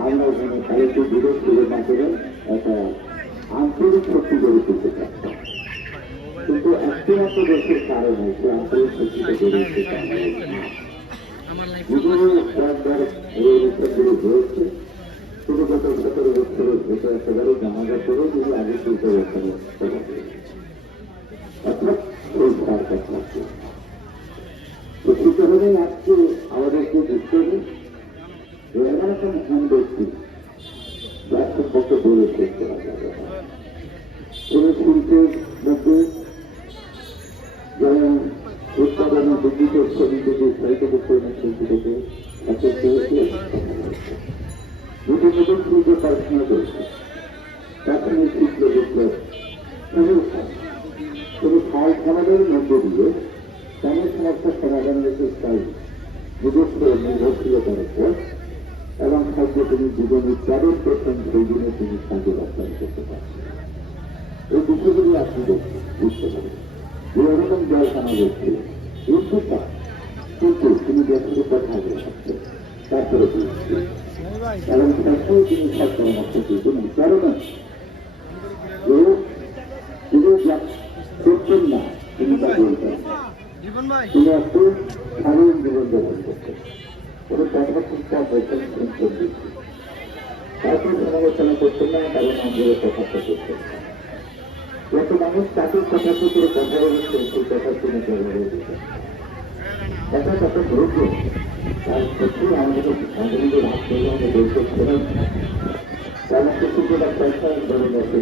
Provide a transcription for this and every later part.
আমরা ওখানে কালেক্টিভ বিরোধ করে না করে একটা আন্তরিক শক্তি গড়ে তুলতে চাচ্ছি কিন্তু একটি মাত্র দেশের কারণ হচ্ছে আন্তরিক শক্তিটা গড়ে এই রিপোর্টগুলো হয়েছে শুধু গত সতেরো বছরের অর্থাৎ এই সরকার থাকছে কারণেই আজকে আমাদেরকে বুঝতে হবে। যে এমন একটা মহান ব্যক্তি যার সম্পর্কে বলে শেষ করা যাবে কোন শিল্পের মধ্যে যেমন উৎপাদনের বিদ্যুৎ শ্রমিক থেকে হয়েছে নতুন নতুন শিল্পে পড়াশোনা করেছে। প্রাথমিক শিল্প বিপ্লব মধ্যে দিয়ে সমস্যার সমাধানের চেষ্টায় নিজস্ব নির্ভরশীলতার উপর এবং খাদ্য তিনি জীবন করছেন সেই জন্য তিনি খাদ্য রপ্তানি করতে পারছেন এই বিষয়গুলি আপনি দেখছেন বুঝতে পারেন যে এরকম জলখানা দেখছে কিন্তু তিনি ব্যক্তির কথা আগে থাকছেন তারপরে বুঝছে এবং সবসময় তিনি সব পরামর্শ দিয়েছেন কারণ তিনি করছেন না তিনি তা বলতেন জীবন ভাই। তিনি একটু স্বাধীন জীবন যাপন করতেন কোনো কথা চিন্তা দিচ্ছি তাকে সমালোচনা করতেন না কারণ আমাদের কথা করতেন যত মানুষ তাকে কথা করে কথা বলছেন সেই কথা শুনে ব্যবহার দিতেন কথা কত গুরুত্ব তার সত্যি আমাদের আমাদের হাত ধরে আমাদের বলতে শোনেন তারা কিছু যেটা পয়সা ধরে গেছে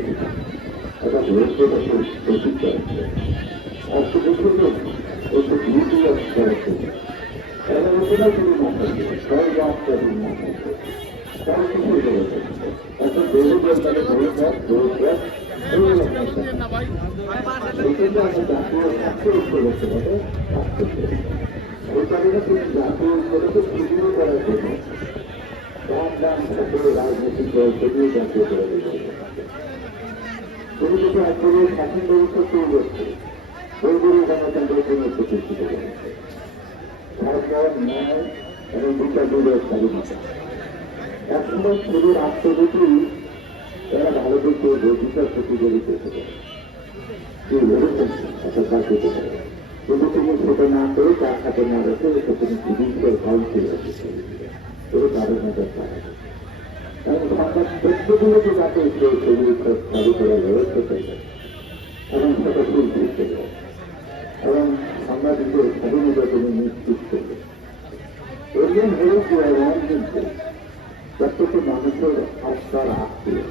এটা গুরুত্বটা খুব দেখে একটু গুরুত্ব করেছে এরা ওখানে শুরু না থাকে ছয় গাছ করি থাকে তার কিছু করেছে এখন দৌড়ে দৌড় এইগুলো না ভাই সেক্ষেত্রে আমরা জাতীয় করে কিন্তু একবারে শাসন ব্যবস্থা তৈরি করছে গণতন্ত্রের জন্য প্রতিষ্ঠিত করেছে ধর্ম ন্যায় এবং যাতে চালু করা ব্যবস্থা করবে এবং সেটা সুরক্ষিত করবে এবং সাংবাদিকদের স্বাধীনতা তুমি নিশ্চিত করবে এরকম হয়েছে এমন কিন্তু প্রত্যেক মানুষের আস্থার আত্মীয়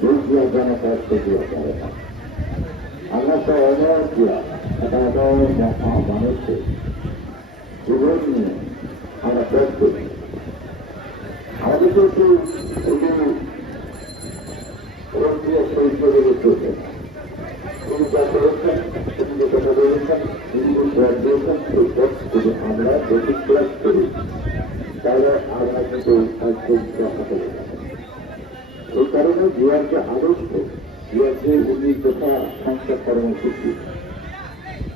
দুর্যোগ জনতার করে না আমরা মানুষের জীবন নিয়ে আমরা করি আমাদেরকে একটু একটু রোগীয় শৈশবে চলছে তিনি যা করেছেন তিনি যে কথা সেই করি যাব এই কারণে জিয়ার যে আদর্শ জিয়ার যে উনি তথা সংস্কার কর্মসূচি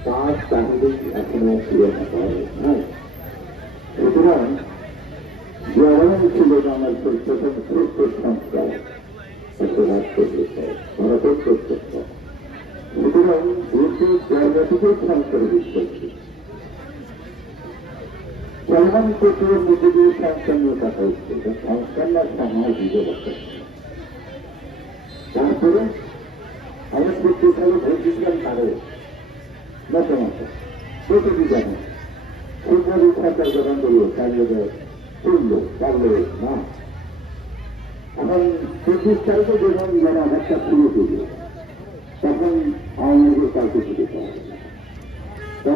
তার চাহিদাই এখনও পূরণ করে হ্যাঁ সুতরাং জওয়ান ছিল আমার প্রথম শ্রেষ্ঠ সংস্কার সুতরাং দেশের জায়গা সংস্কার করছি চলমান প্রক্রিয়ার মধ্যে দিয়ে সংস্কার নিয়ে কথা হচ্ছে এটা সংস্কার না সমাজ দিতে পারছে তারপরে আমি প্রত্যেক সালে ভোট দিচ্ছিলাম তারে মাসে মাসে প্রতিটি জানে সরকারি সরকার যখন করল চালিয়ে করল পারল না এখন পঁচিশ তারিখে যখন যারা একটা শুরু করল তখন আওয়ামী লীগের দিতে পারে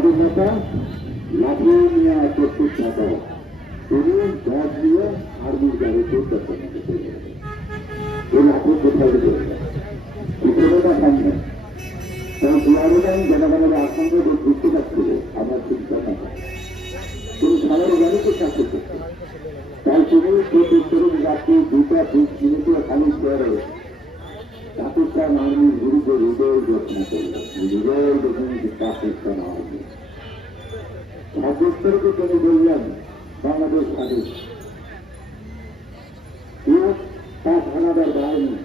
নেতা লাঠি নিয়ে প্রস্তুত নেতা তিনি দশ দিয়ে আর্মির চট্টগ্রামে চলে গেলেন। এই লাঠি কোথায় ছেলেটা সামনে। কারণ দুয়ারেটাই জনগণের আশঙ্কা যে বুঝতে পারছিল আমার চিন্তা না তিনি সামনে গাড়িতে চাকরি করতেন। তাই তিনি প্রত্যেক রাত্রি দুটা বিশ মিনিটে খালি চেয়ারে পাকিস্তান আর্মির বিরুদ্ধে হৃদয় ঘোষণা করল হৃদয় দেখুন পাকিস্তান আর্মি ছাব্বিশকে তিনি বললেন বাংলাদেশ স্বাধীন তার হানাদার বাহিনী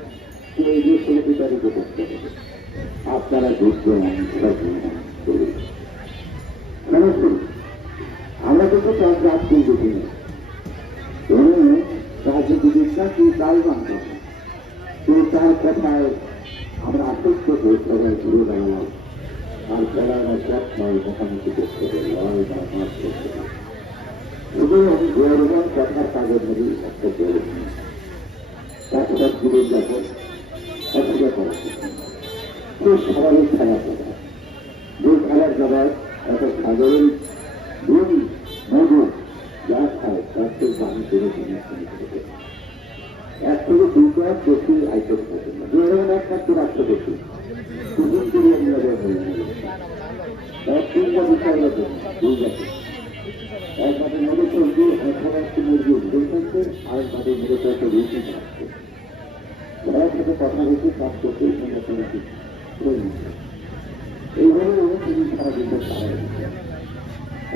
কেউ এই দেশ থেকে বিতাড়িত করতে হবে আপনারা যোগ্য আমরা কিন্তু তার রাত কিন্তু কিনি। রাজনীতিবিদরা কি তাল মানতাম তার কথায়? আমরা আসক্ত হয়ে সবাই ঘুরে দাঁড়ালাম আর খেলার সব নয় করতে হবে লড়াই করতে আমি একটা স্বাভাবিক খেলা করা যে খেলার জবাব একটা সাধারণ দুই যা খায় তার থেকে পানি করে এক থেকে দুটো এক বেশি আইটেম থাকে না। দু হাজার একমাত্র রাষ্ট্রপতি দুদিন করে আমরা হয়ে এক বিষয় আর এক মাঠে মনে চলছে এইভাবে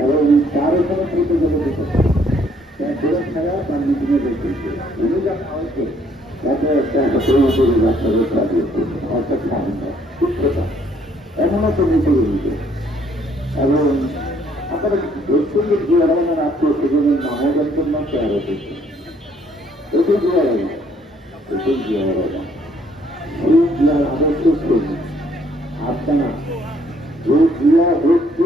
এবং তার তার পুরো উনি যা খাওয়াচ্ছে তাতে একটা হাতের উপরে রাস্তা রক্ষা দিয়েছে অর্থাৎ সাহায্য সুস্থতা এমনও তো মিটিংয়ে নিতে এবং আপনারা দেখছেন যে রহমান আত্মীয় স্বজনের নামের জন্য চেয়ারে করছে এটাই জিয়া রহমান এটাই জিয়া রহমান সেই জিয়ার আদর্শ ছবি আপনারা যে জিয়া হচ্ছে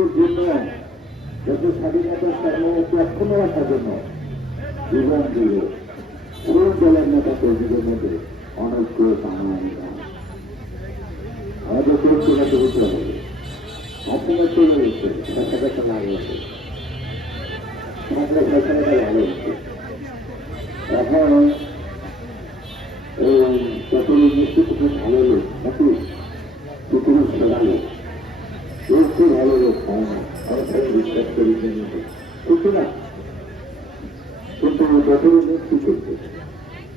জন্য জীবন দিয়ে কর্মীদের মধ্যে অনৈক্য সামান্য আমাদের বুঝতে হবে আপনারা চলে গেছে গেছে আমাদের ফেসলাটা ভালো নিশ্চিত হয় না। কিন্তু মুক্তি করছে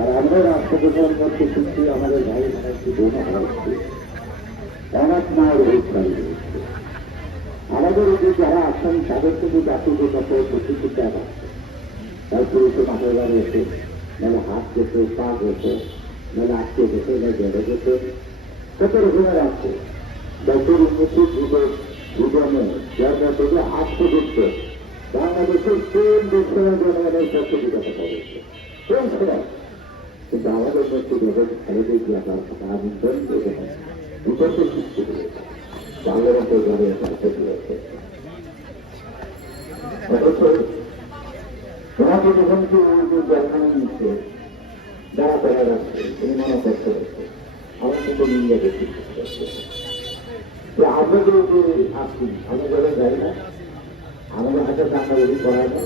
আর আমরা রাষ্ট্রপ্রধান করতে শুনছি আমাদের ভাই বোনেরকে বোন হারাচ্ছে অনেক মায়ের অভিপ্রায় রয়েছে। আমাদের যে যারা আছেন, তাদের থেকে জাতীয় কত প্রতিটি ত্যাগ আছে তারপরে তো মাথায় এসে, নাহলে হাত গেছে, পা গেছে, নাহলে আটকে গেছে না গেলে গেছে। কত রকমের আছে। দেশের উন্নতি জীবনে যার মধ্যে আত্মযুক্ত বাংলাদেশের কোন দেশের জনগণের পক্ষে বিকাশ করেছে কোন সময়? ইতিহাস আমি দন্ত বিকল্প সৃষ্টি করেছে বাংলার মধ্যে গ্রামের স্বার্থ অথচ যখন করে আমার আমরা যে আসছি আমি যখন যাই না আমাদের হাতে টাকা রেডি করায় না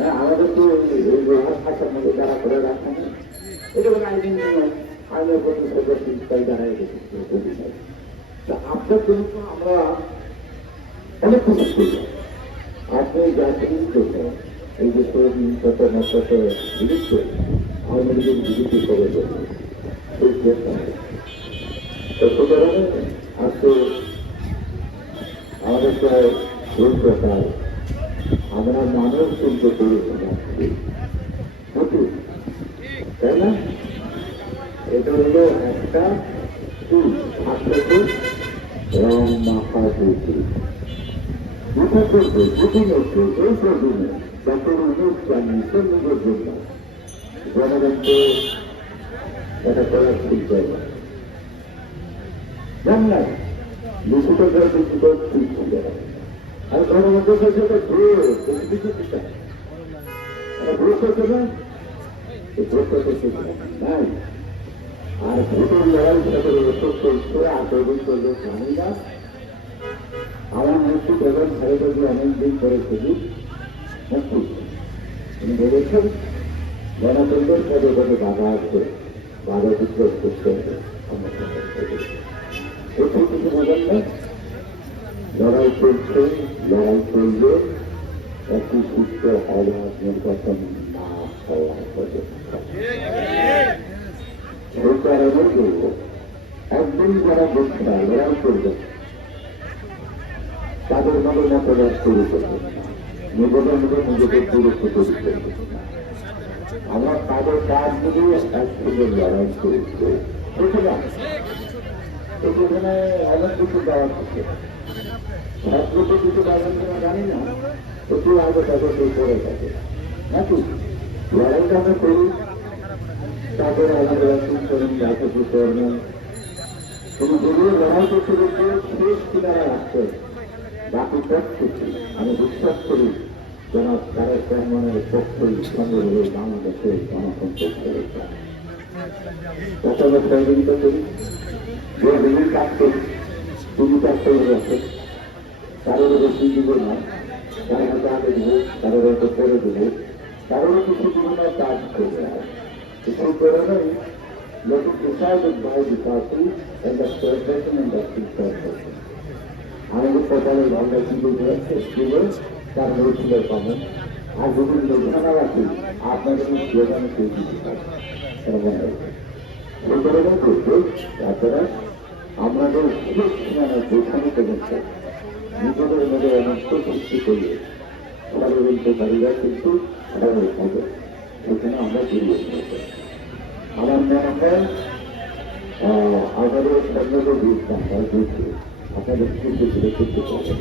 হ্যাঁ আমাদের তো ওই ব্যবহার থাকার মধ্যে যারা করে রাখছে না এটা কোনো আইন নয় আইনের প্রতি সদস্য তাই দাঁড়ায় গেছে তা আপনার জন্য তো আমরা অনেক কিছু করি আপনি যা জিনিস করছেন এই যে সরকারি কত মতো জিনিস করে আওয়ামী লীগের বিজেপি করে দেবে এই চেষ্টা তো সুতরাং আজকে আমাদের প্রায় দুই প্রকার আমরা করেছি প্রচুর তাই না এটা জনগণকে এটা করার ঠিক জায়গা জানলাম লিখিত করে লিখিত ঠিক ছিল আর গণমাধ্যমের সাথে ভুল ভুল করতে না ভুল করতে নাই আর ভোটের লড়াই সাথে এসব চলছে আটদিন চলবে স্বামীরা আমার মৃত্যু বেগম বারোটা যে অনেকদিন পরে খুবই মুক্তি তিনি ভেবেছেন গণতন্ত্রের পদে পদে বাধা আসবে বাধা বিক্রয় করতে হবে কিছু বোঝেন না লড়াই একটি সুস্থ হওয়া নির্বাচন না হওয়া পর্যন্ত সেই কারণে একদিন যারা বুঝরা লড়াই করবে তাদের মতো মতবাদ শুরু করবে নিজেদের মধ্যে নিজেদের দূরত্ব তৈরি করবে আমরা তাদের কাজ নিয়ে একসঙ্গে লড়াই করেছি অনেক কিছু দেওয়া থাকে সবকিছু কিছু পাবেন জানি না একটু আগে তাদের সেই করে থাকে। নাকি? লড়াইটা আমরা করি, তারপরে আমাদের একটু করুন যা কিছু করবেন তুমি যেগুলো লড়াই করতে করতে শেষ কিনারা আসছে বাকি কিছু আমি বিশ্বাস করি যেন তারা রহমানের পক্ষে সঙ্গে হয়ে বাংলাদেশে গণতন্ত্র প্রথমে সহযোগিতা করি। যে কাজ করি, তিনি কাজ করে রাখে কারোর বেশি না হাতে আগে দিব কারোর হাতে করে দিব কারোর কিছু দিব না কাজ করবে সেই কারণেই by the party and the chairperson and the আমাদের সকালে আমরা কিন্তু স্কুলে তার হয়েছিল পাবেন আর যদি লোকসানা রাখি আপনাদের সীমানা যেখানে পর্যন্ত নিজেদের মধ্যে অনন্ত সৃষ্টি করিয়ে ষড়যন্ত্রকারীরা কিন্তু সবাই হবে সেখানে আমরা জড়িয়ে থাকব আমার মনে হয় আমাদের সন্ন্যাসের দিয়েছিলাম তারা দিয়েছিল আপনাদের কিন্তু করতে পারবেন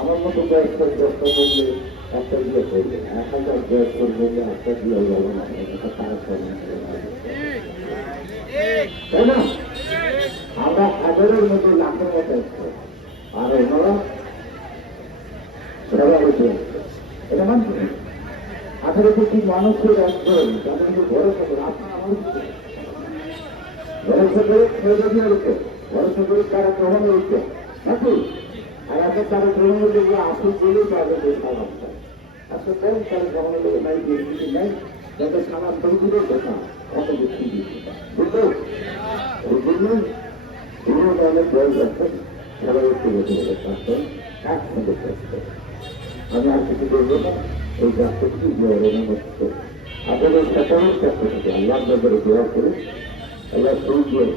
আমার মতো কয়েকটা দশটা বললে একটা করবে এক হাজার বয়স্কর বললে একটা দিয়ে যাবে না এটা তারা তাই না? আমরা হাজারের মধ্যে লাখের মতো আসছে আর ওনারা সবাই আসছে এটা মানছে আঠারো কোটি মানুষের একজন যাদের কিন্তু ভরসা করে, আপনার আমার ভরসা করে ভরসা এখন তারা গ্রহণের লোক আসল বলেই তাদের এই সমস্যা আজকে কোন তারা গ্রহণের লোক নাই যে কিছু নাই? যাতে সারা পরিবারের কথা কত বেশি দিচ্ছে বুঝলো? এই জন্য বিভিন্ন ধরনের প্রয়োগ আছে সবাই একটু বেশি বেশি থাকতেন একসঙ্গে থাকতেন আমি আর কিছু বলব না, এই কাজটি জোরের মতো আপনাদের কাছ থেকে আল্লাহ করে আল্লাহ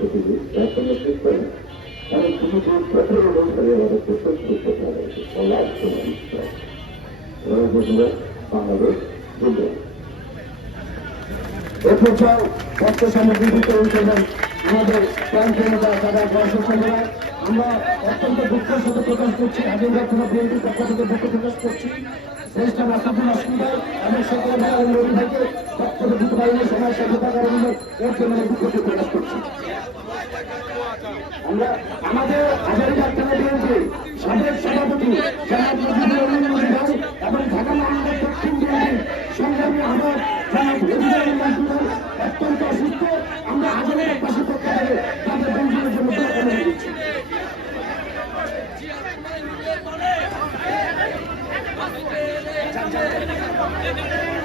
থেকে একসঙ্গে শেষ করেন আমাদের প্রসেস করতে আমরা অত্যন্ত দুঃখের সাথে প্রকাশ করছি হাজিরা থানা বিএনপির পক্ষ দুঃখ প্রকাশ করছি জ্যেষ্ঠ রাস্তাপুর অসুবিধায় আমি সকল ভাই রবি ভাইকে দিতে পারিনি সময় সাথে থাকার জন্য এর জন্য দুঃখ প্রকাশ করছি আমরা আমাদের হাজারিবাগ থানা বিএনপি সাবেক সভাপতি এবং ঢাকা মহানগর দক্ষিণ বিএনপি সংগ্রামী আমরা হাজারের পাশে পক্ষ থেকে তাদের দিচ্ছি আরে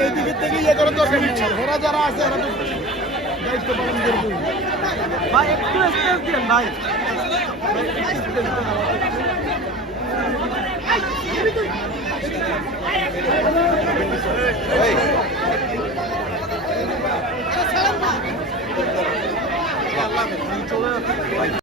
এই দিকের থেকে ইয়ে করার দরকার ঘোড়া যারা আছে ভাই চলে